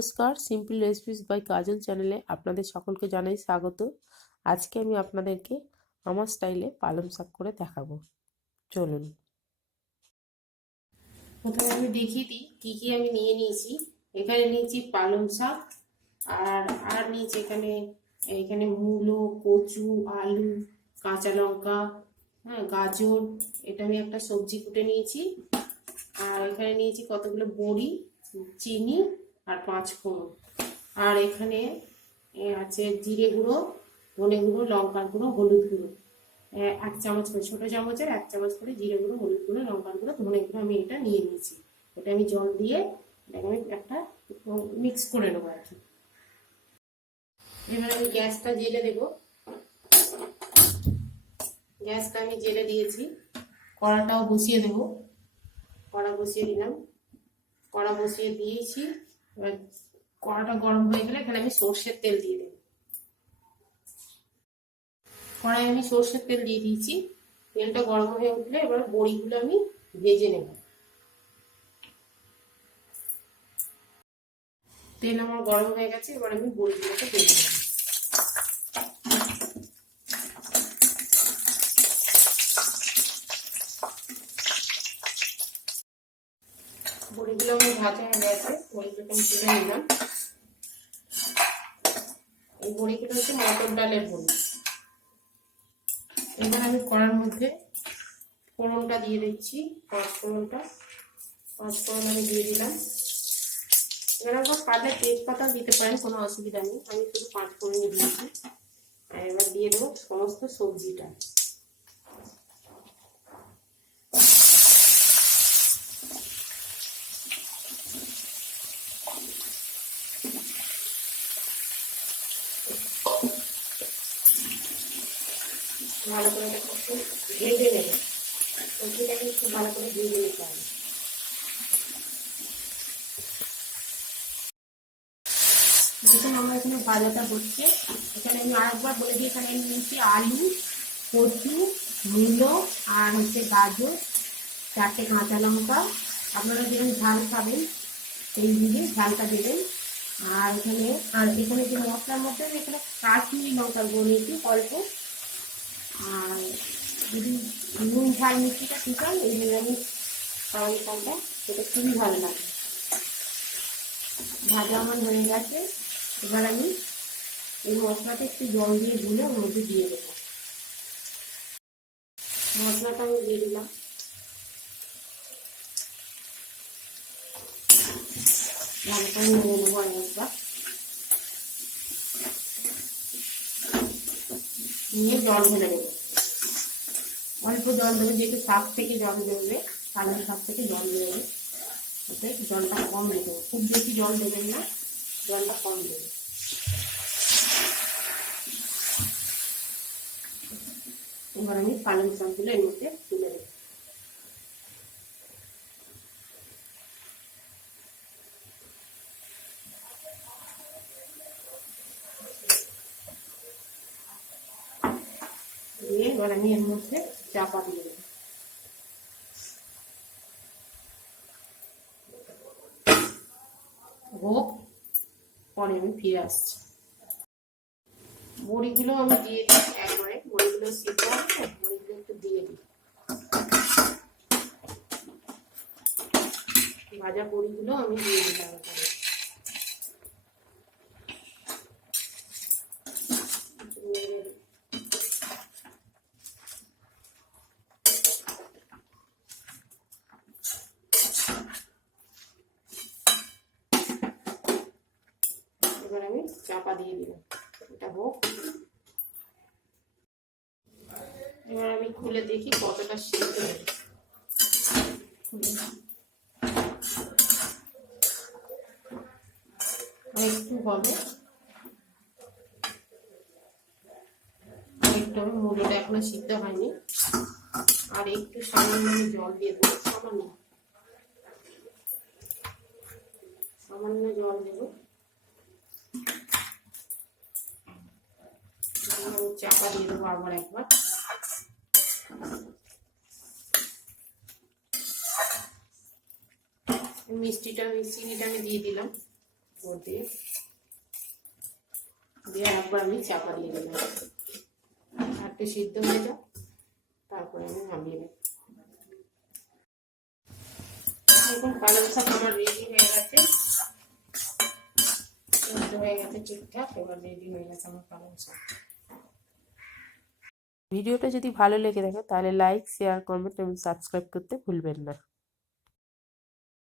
নমস্কার, simple recipes by কাজল চ্যানেলে আপনাদের সকলকে জানাই স্বাগত। আজকে আমি আপনাদেরকে আমার স্টাইলে পালং শাক করে দেখাবো। চলুন প্রথমে আমি দেখিয়ে দিই কী কী আমি নিয়ে নিয়েছি। এখানে নিয়েছি পালং শাক, আর নিয়েছি এখানে মূলো, কচু, আলু, কাঁচা লঙ্কা, গাজর। এটা আমি একটা সবজি কুটে নিয়েছি। আর এখানে নিয়েছি কতগুলো বড়ি, চিনি আর 5 ফোড়ন। আর এখানে আছে জিরে গুঁড়ো, ধনে গুঁড়ো, লঙ্কার গুঁড়ো, হলুদ গুঁড়ো। 1 চামচ করে, ছোটো চামচের 1 চামচ করে জিরে গুঁড়ো, হলুদ গুঁড়ো, লঙ্কার গুঁড়ো, ধনে গুঁড়ো আমি এটা নিয়ে নিয়েছি। এটা আমি জল দিয়ে এটাকে আমি একটা মিক্স করে নেবো আর কি। এবার আমি গ্যাসটা জেলে দেবো। গ্যাসটা আমি জেলে দিয়েছি, কড়াটাও বসিয়ে দেবো। কড়া বসিয়ে দিলাম, কড়া বসিয়ে দিয়েছি। এবার কড়াটা গরম হয়ে গেলে এখানে আমি সর্ষের তেল দিয়ে দেবো। কড়াই আমি সর্ষের তেল দিয়ে দিয়েছি। তেলটা গরম হয়ে উঠলে এবার বড়িগুলো আমি ভেজে নেব। তেল আমার গরম হয়ে গেছে, এবার আমি বড়িগুলোকে ভেজে নেব। বড়িগুলো আমার ভাজা হয়ে গেছে, বড়িগুলোকে আমি তুলে নিলাম। এই বড়িগুলো হচ্ছে মটর ডালের বড়ি। এবার আমি কড়ার মধ্যে ফোড়নটা দিয়ে দিচ্ছি। 5 ফোড়ন আমি দিয়ে দিলাম। এবার আবার পারলে তেজপাতা দিতে পারেন, কোনো অসুবিধা নেই। আমি শুধু 5 ফোড়নই দিয়েছি। আর এবার দিয়ে দেবো সমস্ত সবজিটা। ভালো করে একটু ভেজে নেবে, সবজিটাকে একটু ভালো করে ভেজে নিতে হবে। দেখুন আমার এখানে ভাজাটা হচ্ছে। এখানে আমি আরেকবার বলে দিই, এখানে আমি নিয়েছি আলু, কচু, মূলো আর হচ্ছে গাজর, 4টে কাঁচা লঙ্কা। আপনারা যেরকম ঝাল খাবেন সেই দিকে ঝালটা দেবেন। আর এখানে যে মশলার মধ্যে এখানে কাশ্মীরি লঙ্কার গুঁড়ো নিয়েছি অল্প। আর যদি নুন ঝাল মিষ্টিটা ঠিক হয়, এই নিরামিষ পালং শাকটা সেটা খুবই ভালো লাগে। ভাজা আমার হয়ে গেছে। এবার আমি এই মশলাটা একটু জল দিয়ে গুলে ওর মধ্যে দিয়ে দেবো। মশলাটা আমি দিয়ে দিলাম। ভালো করে নিয়ে নেবো একবার, নিয়ে জল ঢেলে দেবো। অল্প জল দেবে, যেহেতু শাক থেকে জল বেরোবে, পালং শাক থেকে জল বেরোবে, ওতে জলটা কম দেবো। খুব বেশি জল দেবেন না, জলটা কম দেবে। এবার আমি পালং শাকগুলো এর মধ্যে তুলে দেবো। দিয়ে এবার আমি এর মধ্যে চাপা দিয়ে দেবো। হোক, পরে আমি ফিরে আসছি। বড়িগুলো আমি দিয়ে দিই একবারে, বড়িগুলো সিদ্ধ হবে, বড়িগুলো একটু দিয়ে দিই। ভাজা বড়িগুলো আমি দিয়ে দিলাম। এবার আমি চাপা দিয়ে দিলাম, এটা হোক। এবার আমি খুলে দেখি কতটা সিদ্ধ হয়েছে। একটু হবে, একটু আমি মুড়োটা এখনো সিদ্ধ হয়নি। আর একটু সামান্য আমি জল দিয়ে দেবো, সামান্য জল দেবো। চাপা দিয়ে দেবো আবার একবার। চিনিটা আমি দিয়ে দিলাম। ওর দিয়ে দিয়ে একবার আমি চাপা দিয়ে দিলাম, একটু সিদ্ধ হয়ে যাক, তারপরে আমি নামিয়ে নেব। এখন পালং শাক আমার রেডি হয়ে গেছে, সিদ্ধ হয়ে গেছে ঠিকঠাক, এবার রেডি হয়ে গেছে আমার পালং শাক। ভিডিওটা যদি ভালো লেগে থাকে তাহলে লাইক, শেয়ার, কমেন্ট এবং সাবস্ক্রাইব করতে ভুলবেন না।